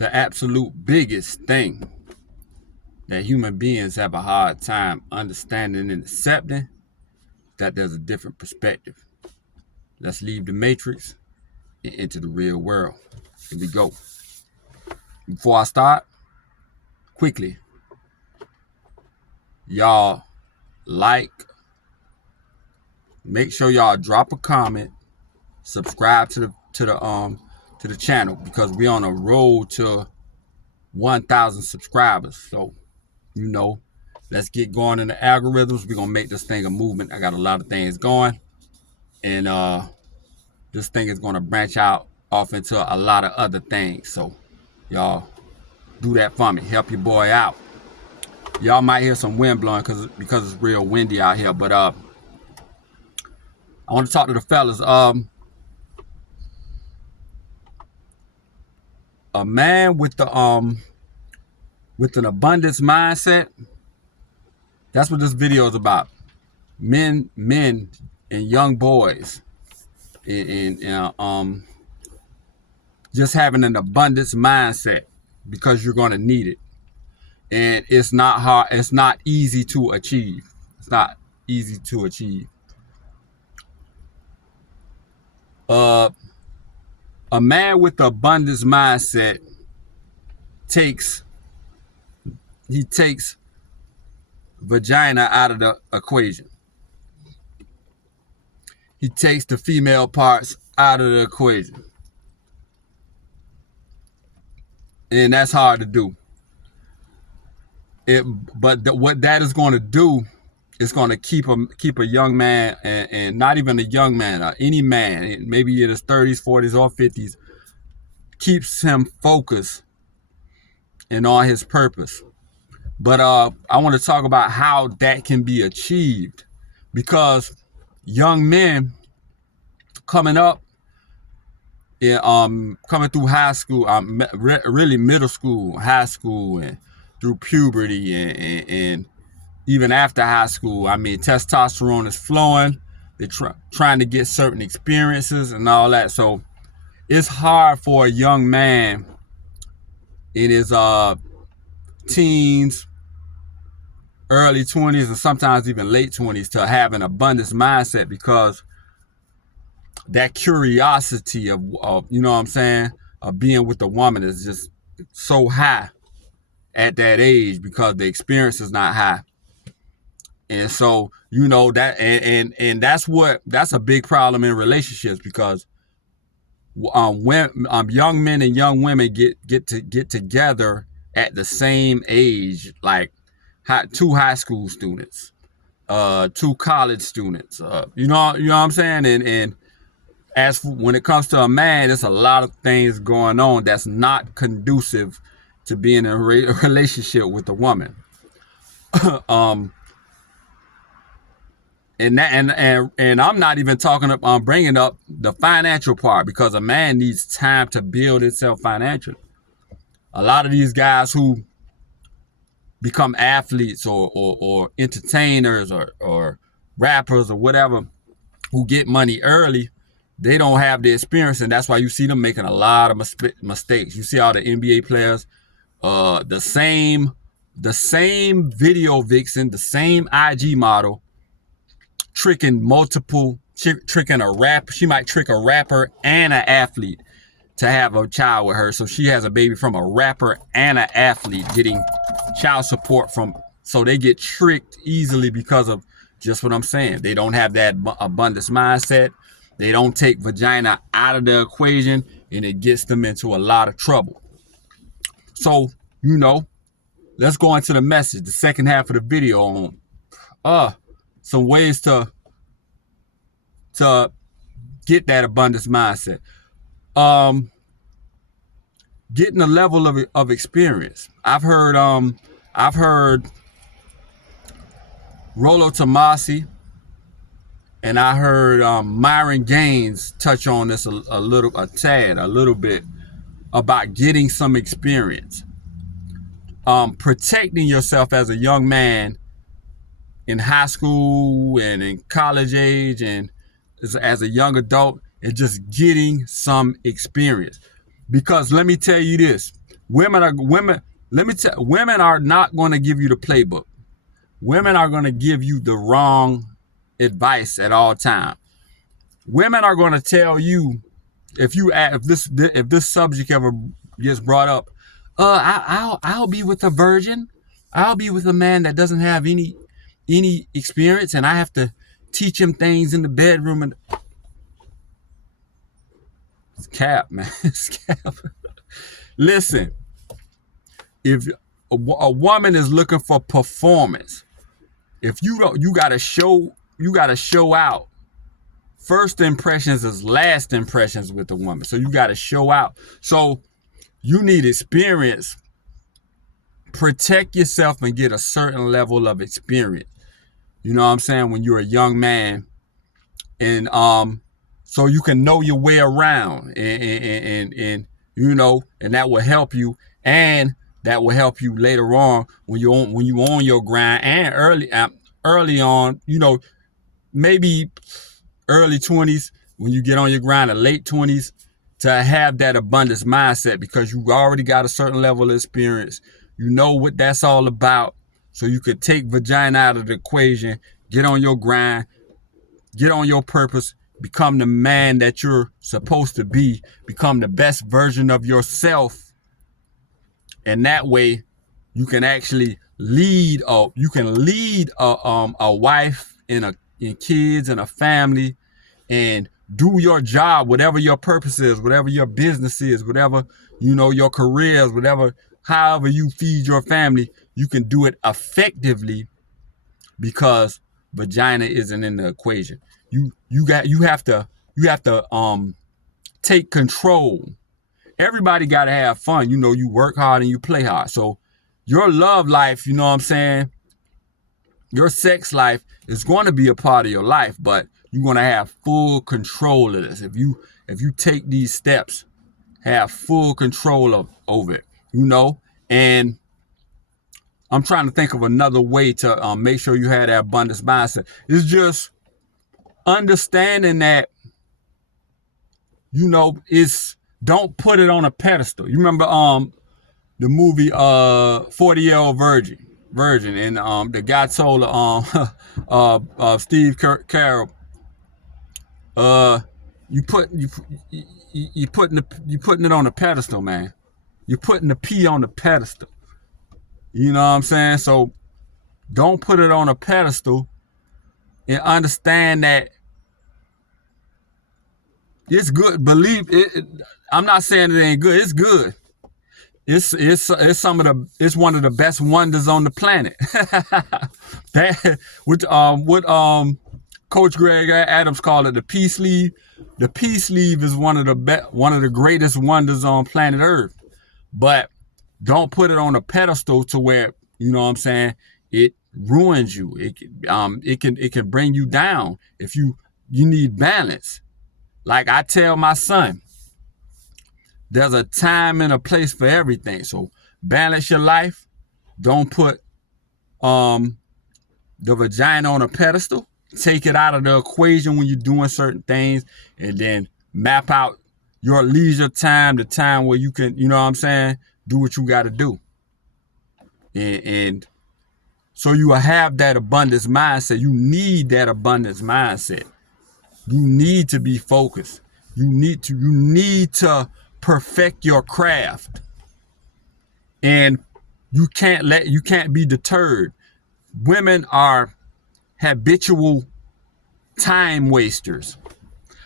The absolute biggest thing that human beings have a hard time understanding and accepting, that there's a different perspective. Let's leave the matrix and enter the real world. Here we go. Before I start, quickly, y'all make sure y'all drop a comment, subscribe to the channel, because we're on a road to 1,000 subscribers. So, let's get going in the algorithms. We're gonna make this thing a movement. I got a lot of things going, and this thing is gonna branch out off into a lot of other things. So y'all do that for me. Help your boy out. Y'all might hear some wind blowing because it's real windy out here. But I want to talk to the fellas. A man with an abundance mindset. That's what this video is about. Men and young boys, and just having an abundance mindset, because you're going to need it. And it's not hard. It's not easy to achieve. It's not easy to achieve. A man with the abundance mindset takes vagina out of the equation. He takes the female parts out of the equation. And that's hard to do. What that is going to do is going to keep a young man, and not even a young man, any man, maybe in his 30s, 40s, or 50s, keeps him focused and on his purpose. But I want to talk about how that can be achieved, because young men coming up, coming through high school, really middle school, high school, and through puberty, and even after high school, testosterone is flowing. They're trying to get certain experiences and all that. So it's hard for a young man in his teens, early 20s, and sometimes even late 20s to have an abundance mindset, because that curiosity of of being with a woman is just so high at that age, because the experience is not high. And so that, and that's a big problem in relationships, because when young men and young women get together at the same age, like two high school students, two college students, you know what I'm saying? And as when it comes to a man, there's a lot of things going on that's not conducive to being in a relationship with a woman. And I'm not even talking about bringing up the financial part, because a man needs time to build himself financially. A lot of these guys who become athletes or entertainers or rappers or whatever, who get money early, they don't have the experience, and that's why you see them making a lot of mistakes. You see all the NBA players, the same video vixen, the same IG model, tricking a rapper. She might trick a rapper and an athlete to have a child with her. So she has a baby from a rapper and an athlete, getting child support from. So they get tricked easily because of just what I'm saying. They don't have that abundance mindset. They don't take vagina out of the equation, and it gets them into a lot of trouble. So, let's go into the message, the second half of the video, on some ways to get that abundance mindset. Getting a level of experience. I've heard Rollo Tomasi, and I heard Myron Gaines touch on this a little bit, about getting some experience. Protecting yourself as a young man in high school and in college age, and as a young adult, and just getting some experience. Because let me tell you this, Women. Let me tell. Women are not going to give you the playbook. Women are going to give you the wrong advice at all time. Women are going to tell you if this subject ever gets brought up. I'll be with a virgin. I'll be with a man that doesn't have any experience, and I have to teach him things in the bedroom. And it's cap, man. It's cap. Listen, if a woman is looking for performance, if you don't, you gotta show out. First impressions is last impressions with the woman. So you gotta show out. So you need experience. Protect yourself and get a certain level of experience. You know what I'm saying? When you're a young man, and so you can know your way around, and you know, and that will help you, and that will help you later on when you on your grind, and early on, you know, maybe early 20s when you get on your grind, or late 20s, to have that abundance mindset, because you already got a certain level of experience. You know what that's all about. So you could take vagina out of the equation, get on your grind, get on your purpose, become the man that you're supposed to be, become the best version of yourself. And that way you can actually lead a wife and kids and a family, and do your job, whatever your purpose is, whatever your business is, whatever, you know, your career is, whatever, however you feed your family, you can do it effectively because vagina isn't in the equation. You have to take control. Everybody got to have fun. You know, you work hard and you play hard. So your love life, you know what I'm saying, your sex life is going to be a part of your life, but you're going to have full control of this. If you take these steps, have full control over it, you know. And I'm trying to think of another way to make sure you have that abundance mindset. It's just understanding that, you know, don't put it on a pedestal. You remember the movie 40-Year-Old Virgin, and the guy told Steve Carell, you putting it on a pedestal, man. You're putting the P on the pedestal. You know what I'm saying? So don't put it on a pedestal, and understand that it's good. Believe it. I'm not saying it ain't good. It's good. It's one of the best wonders on the planet. That what Coach Greg Adams called it, the peace sleeve. The peace sleeve is one of the greatest wonders on planet Earth. But don't put it on a pedestal to where, you know what I'm saying, it ruins you. It can bring you down. If you need balance. Like I tell my son, there's a time and a place for everything. So balance your life. Don't put the vagina on a pedestal. Take it out of the equation when you're doing certain things, and then map out your leisure time, the time where you can, you know what I'm saying, do what you got to do. And so you will have that abundance mindset. You need that abundance mindset. You need to be focused. You need to perfect your craft. And you can't be deterred. Women are habitual time wasters.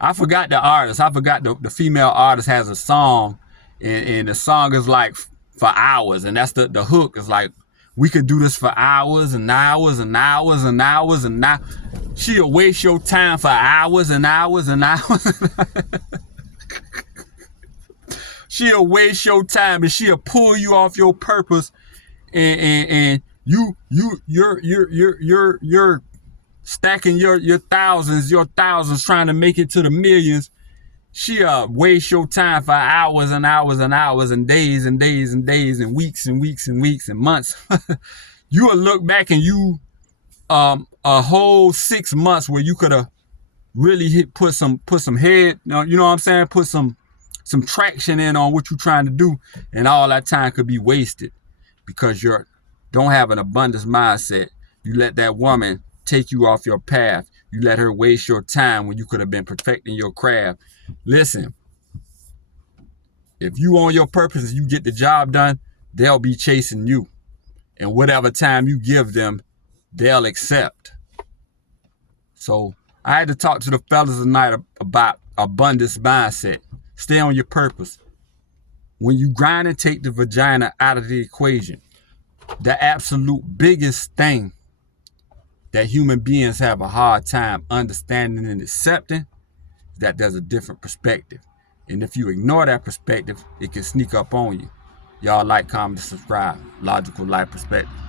I forgot the artist. I forgot the female artist has a song, and the song is like for hours, and that's the hook is like, we could do this for hours and hours and hours and hours and now. She'll waste your time for hours and hours and hours. She'll waste your time, and she'll pull you off your purpose, and you're stacking your thousands trying to make it to the millions. She'll waste your time for hours and hours and hours and days and days and days and weeks and weeks and weeks and months. You will look back and you a whole 6 months where you could have really put some head, you know what I'm saying? Put some some traction in on what you're trying to do, and all that time could be wasted because you don't have an abundance mindset. You let that woman take you off your path. You let her waste your time when you could have been perfecting your craft. Listen, if you on your purpose and you get the job done, they'll be chasing you. And whatever time you give them, they'll accept. So I had to talk to the fellas tonight about abundance mindset. Stay on your purpose. When you grind and take the vagina out of the equation, the absolute biggest thing that human beings have a hard time understanding and accepting is that there's a different perspective. And if you ignore that perspective, it can sneak up on you. Y'all like, comment, subscribe. Logical Life Perspective.